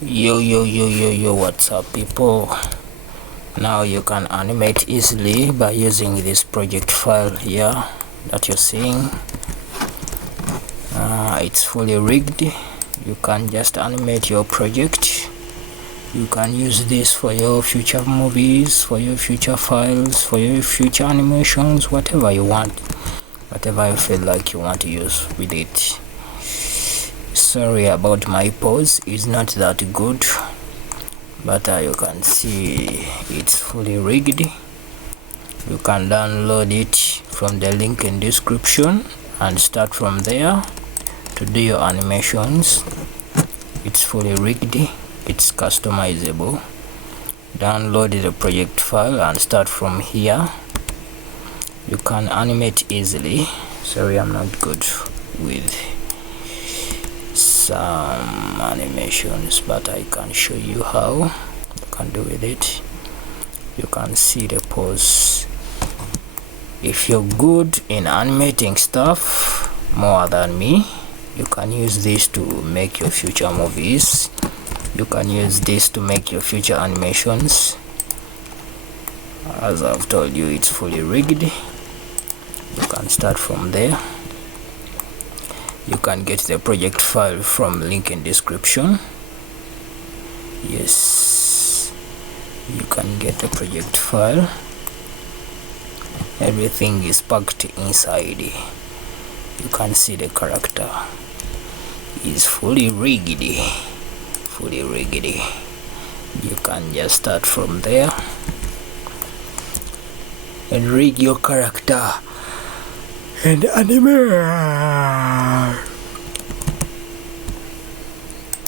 Yo, what's up people? Now you can animate easily by using this project file here that you're seeing. It's fully rigged. You can just animate your project. You can use this for your future movies, for your future files, for your future animations, whatever you want, whatever you feel like you want to use with it. Sorry about my pose, it's not that good, but you can see it's fully rigged. You can download it from the link in description and start from there to do your animations. It's fully rigged, it's customizable. Download the project file and start from here. You can animate easily. Sorry, I'm not good with some animations, but I can show you how you can do with it. You can see the pose. If you're good in animating stuff more than me, you can use this to make your future movies. You can use this to make your future animations. As I've told you, it's fully rigged. You can start from there. You can get the project file from link in description. Yes, you can get the project file. Everything is packed inside. You can see the character is fully rigged. You can just start from there and rig your character and animate.